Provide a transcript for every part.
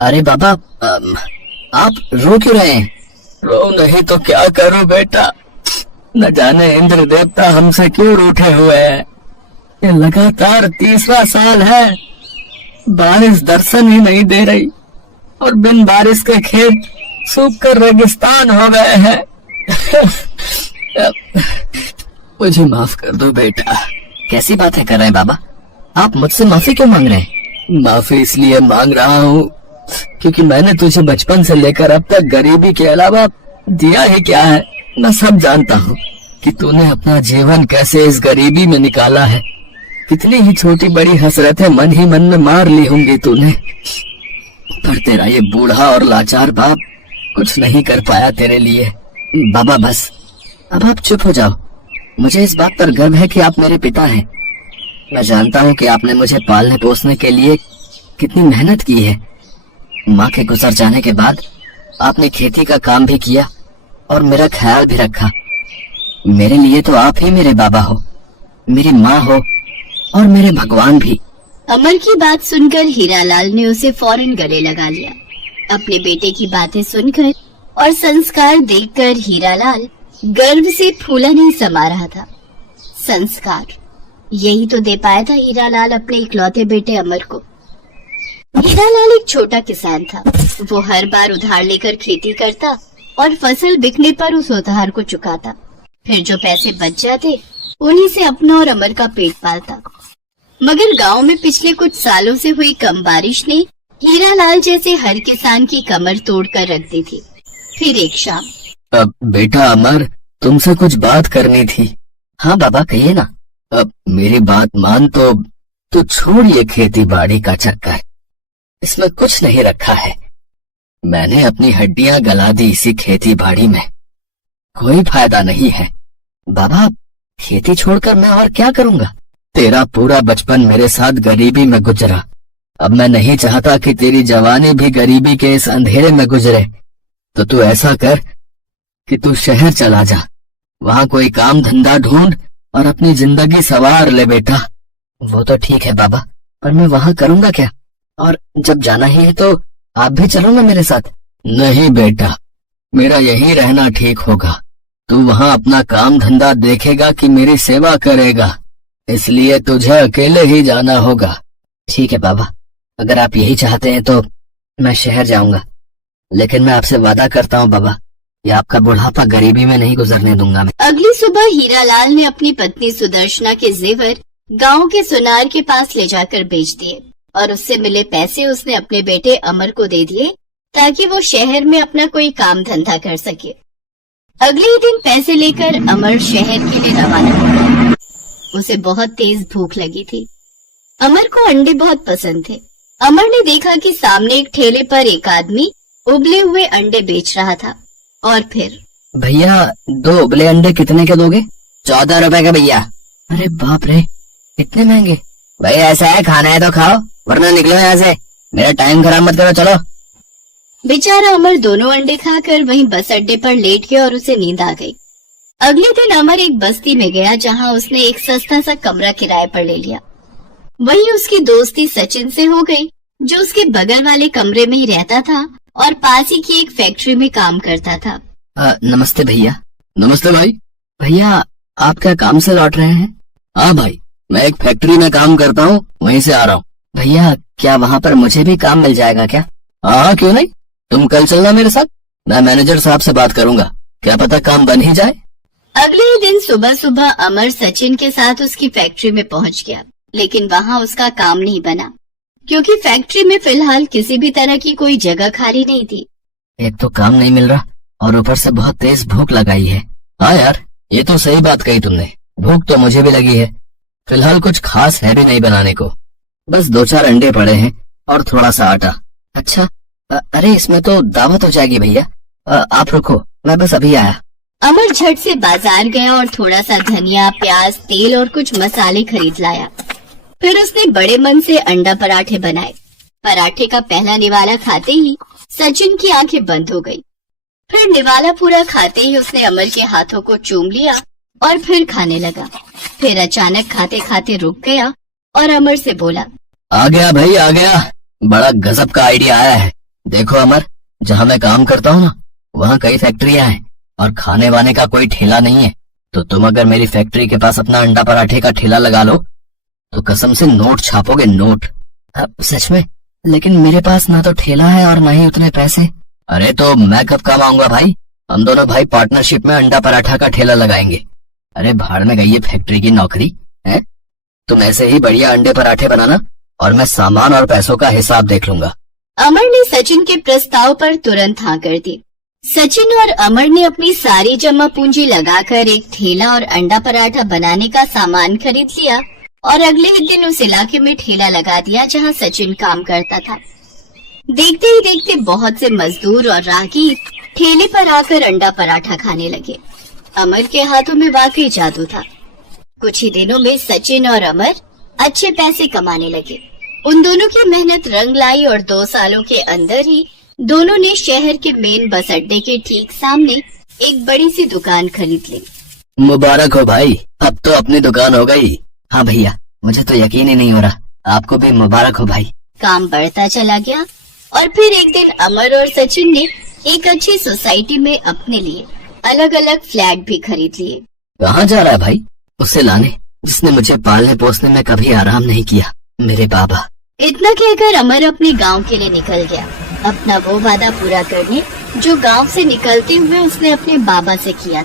अरे बाबा, आप रो क्यों रहे हैं? रो नहीं तो क्या करूं बेटा, न जाने इंद्र देवता हमसे क्यों रूठे हुए हैं। ये लगातार तीसरा साल है, बारिश दर्शन ही नहीं दे रही और बिन बारिश के खेत सूख कर रेगिस्तान हो गए हैं। मुझे माफ कर दो बेटा। कैसी बातें कर रहे हैं बाबा? आप मुझसे माफी क्यों मांग रहे हैं? माफी इसलिए मांग रहा हूँ क्योंकि मैंने तुझे बचपन से लेकर अब तक गरीबी के अलावा दिया ही क्या है। मैं सब जानता हूँ कि तूने अपना जीवन कैसे इस गरीबी में निकाला है। कितनी ही छोटी बड़ी हसरतें मन ही मन में मार ली होंगी तूने, पर तेरा ये बूढ़ा और लाचार बाप कुछ नहीं कर पाया तेरे लिए। बाबा बस, अब आप चुप हो जाओ। मुझे इस बात पर गर्व है कि आप मेरे पिता हैं। मैं जानता हूँ कि आपने मुझे पालने पोसने के लिए कितनी मेहनत की है। माँ के गुजर जाने के बाद आपने खेती का काम भी किया और मेरा ख्याल भी रखा। मेरे लिए तो आप ही मेरे बाबा हो, मेरी माँ हो और मेरे भगवान भी। अमर की बात सुनकर हीरालाल ने उसे फौरन गले लगा लिया। अपने बेटे की बातें सुनकर और संस्कार देखकर हीरालाल गर्व से फूला नहीं समा रहा था। संस्कार, यही तो दे पाया था हीरालाल अपने इकलौते बेटे अमर को। हीरालाल एक छोटा किसान था। वो हर बार उधार लेकर खेती करता और फसल बिकने पर उस उधार को चुकाता। फिर जो पैसे बच जाते उन्हीं से अपना और अमर का पेट पालता। मगर गांव में पिछले कुछ सालों से हुई कम बारिश ने हीरालाल जैसे हर किसान की कमर तोड़कर रख दी थी। फिर एक शाम, अब बेटा अमर, तुमसे कुछ बात करनी थी। हाँ बाबा, कहिए ना। अब मेरी बात मान तो छोड़ ये खेती बाड़ी का चक्कर। इसमें कुछ नहीं रखा है। मैंने अपनी हड्डियां गला दी इसी खेती बाड़ी में। कोई फायदा नहीं है। बाबा, खेती छोड़कर मैं और क्या करूँगा? तेरा पूरा बचपन मेरे साथ गरीबी में गुजरा। अब मैं नहीं चाहता कि तेरी जवानी भी गरीबी के इस अंधेरे में गुजरे। तो तू ऐसा कर कि तू शहर चला जा, वहाँ कोई काम धंधा ढूंढ और अपनी जिंदगी संवार ले बेटा। वो तो ठीक है बाबा, पर मैं वहाँ करूँगा क्या? और जब जाना ही है तो आप भी चलो ना मेरे साथ। नहीं बेटा, मेरा यही रहना ठीक होगा। तू वहाँ अपना काम धंधा देखेगा कि मेरी सेवा करेगा, इसलिए तुझे अकेले ही जाना होगा। ठीक है बाबा, अगर आप यही चाहते हैं तो मैं शहर जाऊंगा, लेकिन मैं आपसे वादा करता हूँ बाबा, ये आपका बुढ़ापा गरीबी में नहीं गुजरने दूंगा मैं। अगली सुबह हीरालाल ने अपनी पत्नी सुदर्शना के जेवर गांव के सुनार के पास ले जाकर बेच दिए और उससे मिले पैसे उसने अपने बेटे अमर को दे दिए ताकि वो शहर में अपना कोई काम धंधा कर सके। अगले ही दिन पैसे लेकर अमर शहर के लिए रवाना हो गया। उसे बहुत तेज भूख लगी थी। अमर को अंडे बहुत पसंद थे। अमर ने देखा कि सामने एक ठेले पर एक आदमी उबले हुए अंडे बेच रहा था और फिर, भैया 2 उबले अंडे कितने के दोगे? 14 रुपए के भैया। अरे बाप रे, इतने महंगे? भाई ऐसा है, खाना है तो खाओ वरना निकलो यहाँ से। मेरा टाइम खराब मत करो, चलो। बेचारा अमर दोनों अंडे खाकर वहीं बस अड्डे पर लेट गया और उसे नींद आ गई। अगले दिन अमर एक बस्ती में गया जहाँ उसने एक सस्ता सा कमरा किराए पर ले लिया। वहीं उसकी दोस्ती सचिन से हो गई, जो उसके बगल वाले कमरे में ही रहता था और पास ही की एक फैक्ट्री में काम करता था। नमस्ते भैया। नमस्ते भाई। भैया, आप क्या काम से लौट रहे हैं? हाँ भाई, मैं एक फैक्ट्री में काम करता हूँ, वहीं से आ रहा हूँ। भैया, क्या वहाँ पर मुझे भी काम मिल जाएगा क्या? हाँ, क्यों नहीं, तुम कल चलना मेरे साथ। मैं मैनेजर साहब से बात करूंगा, क्या पता काम बन ही जाए। अगले ही दिन सुबह सुबह अमर सचिन के साथ उसकी फैक्ट्री में पहुंच गया, लेकिन वहाँ उसका काम नहीं बना क्योंकि फैक्ट्री में फिलहाल किसी भी तरह की कोई जगह खाली नहीं थी। एक तो काम नहीं मिल रहा और ऊपर से बहुत तेज भूख लगाई है। हाँ यार, ये तो सही बात कही तुमने। भूख तो मुझे भी लगी है। फिलहाल कुछ खास है भी नहीं बनाने को, बस 2-4 अंडे पड़े हैं और थोड़ा सा आटा। अच्छा, अरे इसमें तो दावत हो जाएगी भैया। आप रुको, मैं बस अभी आया। अमर झट से बाजार गया और थोड़ा सा धनिया, प्याज, तेल और कुछ मसाले खरीद लाया। फिर उसने बड़े मन से अंडा पराठे बनाए। पराठे का पहला निवाला खाते ही सचिन की आंखें बंद हो गई। फिर निवाला पूरा खाते ही उसने अमर के हाथों को चूम लिया और फिर खाने लगा। फिर अचानक खाते खाते रुक गया और अमर से बोला, आ गया भाई, आ गया। बड़ा गजब का आइडिया आया है। देखो अमर, जहाँ मैं काम करता हूँ ना, वहाँ कई फैक्ट्रियाँ हैं और खाने वाने का कोई ठेला नहीं है। तो तुम अगर मेरी फैक्ट्री के पास अपना अंडा पराठे का ठेला लगा लो तो कसम से नोट छापोगे, नोट। सच में? लेकिन मेरे पास ना तो ठेला है और ना ही उतने पैसे। अरे तो मैं कब काम आऊंगा भाई? हम दोनों भाई पार्टनरशिप में अंडा पराठा का ठेला लगाएंगे। अरे भाड़ में गई है फैक्ट्री की नौकरी है। तुम ऐसे ही बढ़िया अंडे पराठे बनाना और मैं सामान और पैसों का हिसाब देख लूंगा। अमर ने सचिन के प्रस्ताव पर तुरंत हाँ कर दी। सचिन और अमर ने अपनी सारी जमा पूंजी लगाकर एक ठेला और अंडा पराठा बनाने का सामान खरीद लिया और अगले ही दिन उस इलाके में ठेला लगा दिया जहां सचिन काम करता था। देखते ही देखते बहुत से मजदूर और राहगीर ठेले पर आकर अंडा पराठा खाने लगे। अमर के हाथों में वाकई जादू था। कुछ ही दिनों में सचिन और अमर अच्छे पैसे कमाने लगे। उन दोनों की मेहनत रंग लाई और 2 सालों के अंदर ही दोनों ने शहर के मेन बस अड्डे के ठीक सामने एक बड़ी सी दुकान खरीद ली। मुबारक हो भाई, अब तो अपनी दुकान हो गई। हाँ भैया, मुझे तो यकीन ही नहीं हो रहा। आपको भी मुबारक हो भाई। काम बढ़ता चला गया और फिर एक दिन अमर और सचिन ने एक अच्छी सोसाइटी में अपने लिए अलग अलग फ्लैट भी खरीद लिए। कहाँ जा रहा है भाई? उसे लाने जिसने मुझे पालने पोसने में कभी आराम नहीं किया, मेरे बाबा। इतना कहकर अमर अपने गांव के लिए निकल गया, अपना वो वादा पूरा करने जो गांव से निकलते हुए उसने अपने बाबा से किया।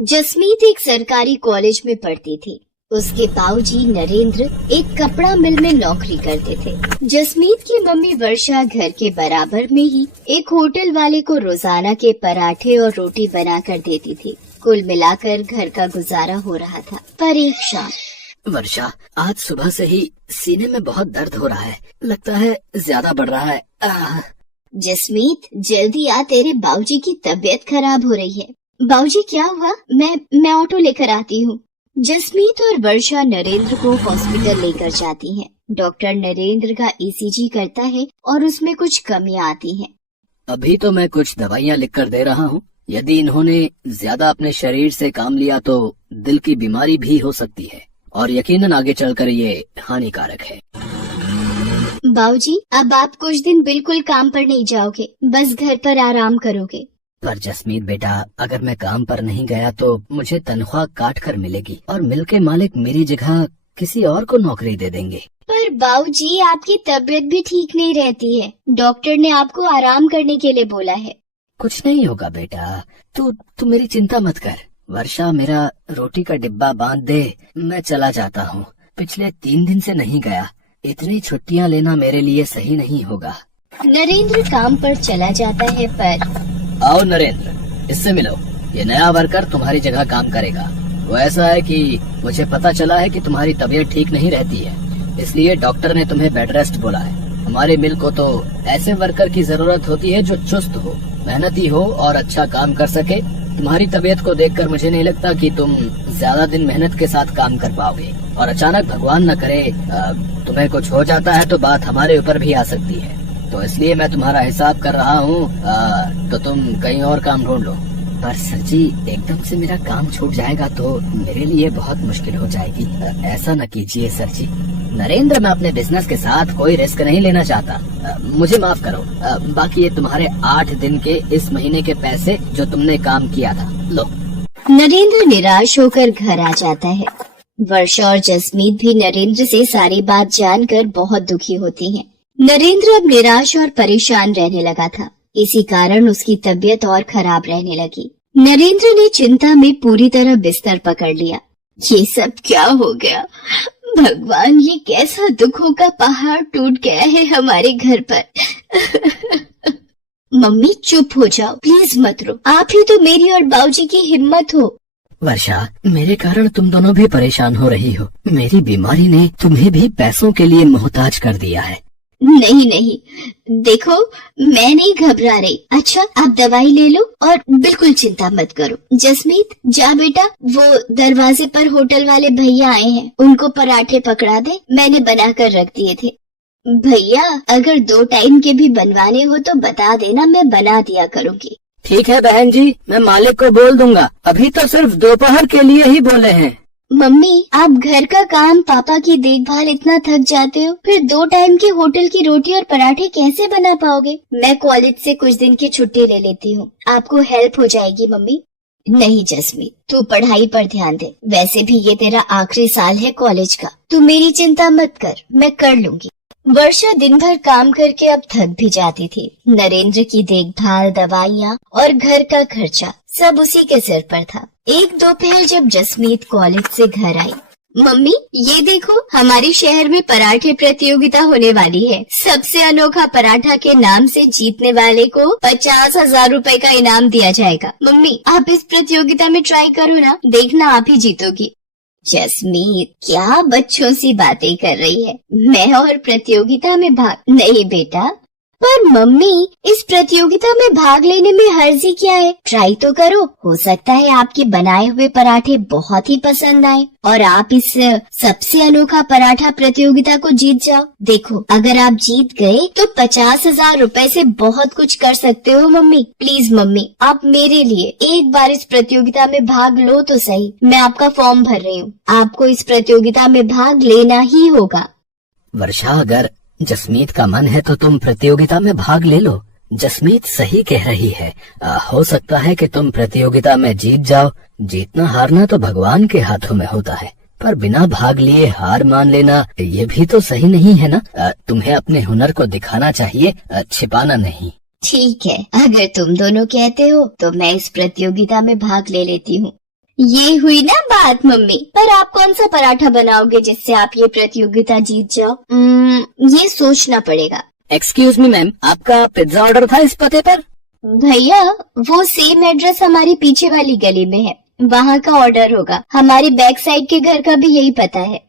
जसमीत एक सरकारी कॉलेज में पढ़ती थी। उसके बाबूजी नरेंद्र एक कपड़ा मिल में नौकरी करते थे। जसमीत की मम्मी वर्षा घर के बराबर में ही एक होटल वाले को रोजाना के पराठे और रोटी बनाकर देती थी। कुल मिलाकर घर का गुजारा हो रहा था। पर एक शाम, वर्षा, आज सुबह से ही सीने में बहुत दर्द हो रहा है, लगता है ज्यादा बढ़ रहा है। जसमीत, जल्दी आ, तेरे बाबूजी की तबीयत खराब हो रही है। बाबूजी, क्या हुआ? मैं ऑटो लेकर आती हूँ। जसमीत और वर्षा नरेंद्र को हॉस्पिटल लेकर जाती हैं। डॉक्टर नरेंद्र का ईसीजी करता है और उसमें कुछ कमियां आती हैं। अभी तो मैं कुछ दवाइयाँ लिख कर दे रहा हूँ। यदि इन्होंने ज्यादा अपने शरीर से काम लिया तो दिल की बीमारी भी हो सकती है और यकीनन आगे चलकर ये हानिकारक है। बाबूजी, अब आप कुछ दिन बिल्कुल काम पर नहीं जाओगे, बस घर पर आराम करोगे। पर जसमीत बेटा, अगर मैं काम पर नहीं गया तो मुझे तनख्वाह काट कर मिलेगी और मिल के मालिक मेरी जगह किसी और को नौकरी दे देंगे। पर बाबूजी, आपकी तबीयत भी ठीक नहीं रहती है। डॉक्टर ने आपको आराम करने के लिए बोला है। कुछ नहीं होगा बेटा, तू मेरी चिंता मत कर। वर्षा, मेरा रोटी का डिब्बा बांध दे, मैं चला जाता हूँ। पिछले 3 दिन से नहीं गया। इतनी छुट्टियाँ लेना मेरे लिए सही नहीं होगा। नरेंद्र काम पर चला जाता है। पर आओ नरेंद्र, इससे मिलो। ये नया वर्कर तुम्हारी जगह काम करेगा। वो ऐसा है कि मुझे पता चला है कि तुम्हारी तबीयत ठीक नहीं रहती है, इसलिए डॉक्टर ने तुम्हें बेड रेस्ट बोला है। हमारे मिल को तो ऐसे वर्कर की जरूरत होती है जो चुस्त हो, मेहनती हो और अच्छा काम कर सके। तुम्हारी तबीयत को देखकर मुझे नहीं लगता कि तुम ज्यादा दिन मेहनत के साथ काम कर पाओगे और अचानक भगवान न करे तुम्हें कुछ हो जाता है तो बात हमारे ऊपर भी आ सकती है। तो इसलिए मैं तुम्हारा हिसाब कर रहा हूँ, तो तुम कहीं और काम ढूंढ लो। पर सर जी, एकदम से मेरा काम छूट जाएगा तो मेरे लिए बहुत मुश्किल हो जाएगी। ऐसा न कीजिए सर जी। नरेंद्र, मैं अपने बिजनेस के साथ कोई रिस्क नहीं लेना चाहता। मुझे माफ करो। बाकी ये तुम्हारे 8 दिन के इस महीने के पैसे जो तुमने काम किया था, लो। नरेंद्र निराश होकर घर आ जाता है। वर्षा और जसमीत भी नरेंद्र से सारी बात जानकर बहुत दुखी होती हैं। नरेंद्र अब निराश और परेशान रहने लगा था। इसी कारण उसकी तबीयत और खराब रहने लगी। नरेंद्र ने चिंता में पूरी तरह बिस्तर पकड़ लिया। ये सब क्या हो गया? भगवान, ये कैसा दुखों का पहाड़ टूट गया है हमारे घर पर। मम्मी, चुप हो जाओ, प्लीज मत रो। आप ही तो मेरी और बाबूजी की हिम्मत हो। वर्षा, मेरे कारण तुम दोनों भी परेशान हो रही हो। मेरी बीमारी ने तुम्हें भी पैसों के लिए मोहताज कर दिया है। नहीं, देखो, मैं नहीं घबरा रही। अच्छा, आप दवाई ले लो और बिल्कुल चिंता मत करो। जसमीत, जा बेटा, वो दरवाजे पर होटल वाले भैया आए हैं, उनको पराठे पकड़ा दे, मैंने बनाकर रख दिए थे। भैया, अगर 2 टाइम के भी बनवाने हो तो बता देना, मैं बना दिया करूँगी। ठीक है बहन जी, मैं मालिक को बोल दूंगा। अभी तो सिर्फ दोपहर के लिए ही बोले हैं। मम्मी, आप घर का काम, पापा की देखभाल इतना थक जाते हो, फिर 2 टाइम के होटल की रोटी और पराठे कैसे बना पाओगे? मैं कॉलेज से कुछ दिन की छुट्टी ले लेती हूँ, आपको हेल्प हो जाएगी मम्मी। नहीं जसमीत, तू पढ़ाई पर ध्यान दे। वैसे भी ये तेरा आखिरी साल है कॉलेज का, तू मेरी चिंता मत कर, मैं कर लूंगी। वर्षा दिन भर काम करके अब थक भी जाती थी। नरेंद्र की देखभाल, दवाइयाँ और घर का खर्चा सब उसी के सिर पर था। एक दोपहर जब जसमीत कॉलेज से घर आई, मम्मी ये देखो, हमारे शहर में पराठे प्रतियोगिता होने वाली है। सबसे अनोखा पराठा के नाम से जीतने वाले को 50,000 रुपए का इनाम दिया जाएगा। मम्मी आप इस प्रतियोगिता में ट्राई करो ना, देखना आप ही जीतोगी। जसमीत क्या बच्चों सी बातें कर रही है, मैं और प्रतियोगिता में भाग? नहीं बेटा, पर मम्मी इस प्रतियोगिता में भाग लेने में हर्जी क्या है? ट्राई तो करो, हो सकता है आपके बनाए हुए पराठे बहुत ही पसंद आए और आप इस सबसे अनोखा पराठा प्रतियोगिता को जीत जाओ। देखो अगर आप जीत गए तो 50,000 रुपए से बहुत कुछ कर सकते हो मम्मी। प्लीज मम्मी, आप मेरे लिए एक बार इस प्रतियोगिता में भाग लो तो सही। मैं आपका फॉर्म भर रही हूँ, आपको इस प्रतियोगिता में भाग लेना ही होगा। वर्षा, अगर जसमीत का मन है तो तुम प्रतियोगिता में भाग ले लो। जसमीत सही कह रही है। हो सकता है कि तुम प्रतियोगिता में जीत जाओ। जीतना हारना तो भगवान के हाथों में होता है, पर बिना भाग लिए हार मान लेना ये भी तो सही नहीं है ना। तुम्हें अपने हुनर को दिखाना चाहिए, छिपाना नहीं। ठीक है, अगर तुम दोनों कहते हो तो मैं इस प्रतियोगिता में भाग ले लेती हूँ। ये हुई ना बात मम्मी। पर आप कौन सा पराठा बनाओगे जिससे आप ये प्रतियोगिता जीत जाओ? ये सोचना पड़ेगा। एक्सक्यूज मी मैम, आपका पिज्जा ऑर्डर था इस पते पर? भैया वो सेम एड्रेस हमारी पीछे वाली गली में है, वहाँ का ऑर्डर होगा। हमारी बैक साइड के घर का भी यही पता है।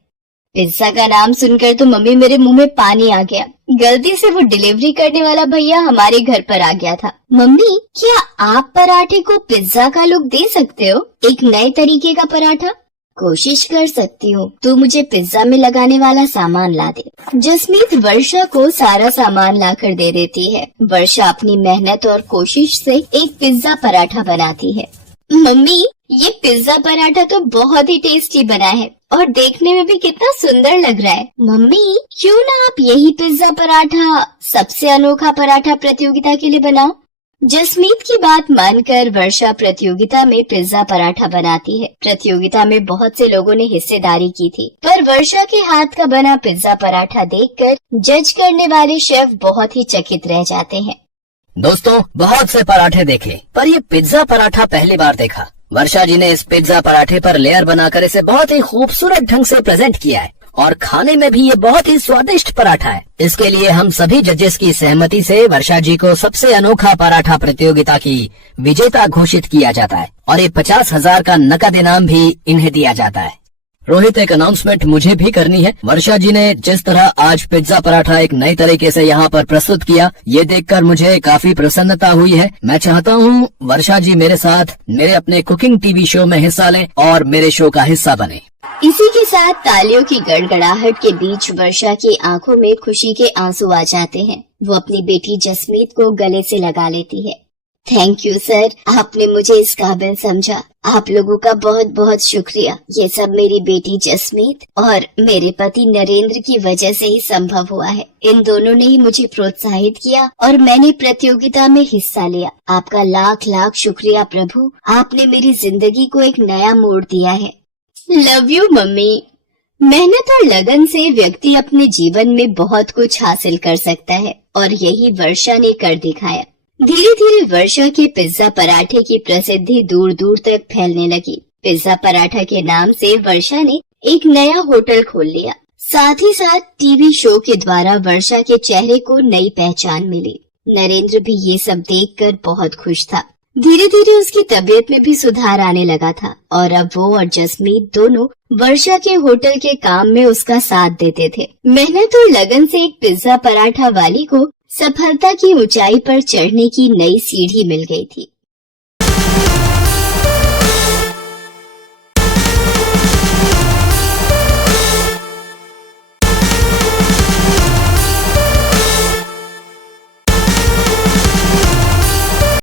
पिज्जा का नाम सुनकर तो मम्मी मेरे मुंह में पानी आ गया। गलती से वो डिलीवरी करने वाला भैया हमारे घर पर आ गया था। मम्मी क्या आप पराठे को पिज्जा का लुक दे सकते हो? एक नए तरीके का पराठा? कोशिश कर सकती हूँ, तू मुझे पिज्जा में लगाने वाला सामान ला दे। जसमीत वर्षा को सारा सामान लाकर दे देती है। वर्षा अपनी मेहनत और कोशिश से एक पिज्जा पराठा बनाती है। मम्मी ये पिज्जा पराठा तो बहुत ही टेस्टी बना है और देखने में भी कितना सुंदर लग रहा है। मम्मी क्यों ना आप यही पिज्जा पराठा सबसे अनोखा पराठा प्रतियोगिता के लिए बनाओ। जसमीत की बात मानकर वर्षा प्रतियोगिता में पिज्जा पराठा बनाती है। प्रतियोगिता में बहुत से लोगों ने हिस्सेदारी की थी, पर वर्षा के हाथ का बना पिज्जा पराठा देखकर जज करने वाले शेफ बहुत ही चकित रह जाते हैं। दोस्तों बहुत से पराठे देखे, पर ये पिज्जा पराठा पहली बार देखा। वर्षा जी ने इस पिज्जा पराठे पर लेयर बनाकर इसे बहुत ही खूबसूरत ढंग से प्रेजेंट किया है और खाने में भी ये बहुत ही स्वादिष्ट पराठा है। इसके लिए हम सभी जजेस की सहमति से वर्षा जी को सबसे अनोखा पराठा प्रतियोगिता की विजेता घोषित किया जाता है और ये 50,000 का नकद इनाम भी इन्हें दिया जाता है। रोहित, एक अनाउंसमेंट मुझे भी करनी है। वर्षा जी ने जिस तरह आज पिज्जा पराठा एक नए तरीके से यहाँ पर प्रस्तुत किया, ये देखकर मुझे काफी प्रसन्नता हुई है। मैं चाहता हूँ वर्षा जी मेरे साथ मेरे अपने कुकिंग टीवी शो में हिस्सा लें और मेरे शो का हिस्सा बने। इसी के साथ तालियों की गड़गड़ाहट के बीच वर्षा की आंखों में खुशी के आंसू आ जाते हैं। वो अपनी बेटी जसमीत को गले से लगा लेती है। थैंक यू सर, आपने मुझे इस काबिल समझा। आप लोगों का बहुत बहुत शुक्रिया। ये सब मेरी बेटी जसमीत और मेरे पति नरेंद्र की वजह से ही संभव हुआ है। इन दोनों ने ही मुझे प्रोत्साहित किया और मैंने प्रतियोगिता में हिस्सा लिया। आपका लाख लाख शुक्रिया प्रभु, आपने मेरी जिंदगी को एक नया मोड़ दिया है। Love you mummy. मेहनत और लगन से व्यक्ति अपने जीवन में बहुत कुछ हासिल कर सकता है और यही वर्षा ने कर दिखाया। धीरे धीरे वर्षा के पिज्जा पराठे की प्रसिद्धि दूर दूर तक फैलने लगी। पिज्जा पराठा के नाम से वर्षा ने एक नया होटल खोल लिया। साथ ही साथ टीवी शो के द्वारा वर्षा के चेहरे को नई पहचान मिली। नरेंद्र भी ये सब देखकर बहुत खुश था। धीरे धीरे उसकी तबीयत में भी सुधार आने लगा था और अब वो और जसमीत दोनों वर्षा के होटल के काम में उसका साथ देते थे। मेहनत और लगन से एक पिज्जा पराठा वाली को सफलता की ऊंचाई पर चढ़ने की नई सीढ़ी मिल गई थी।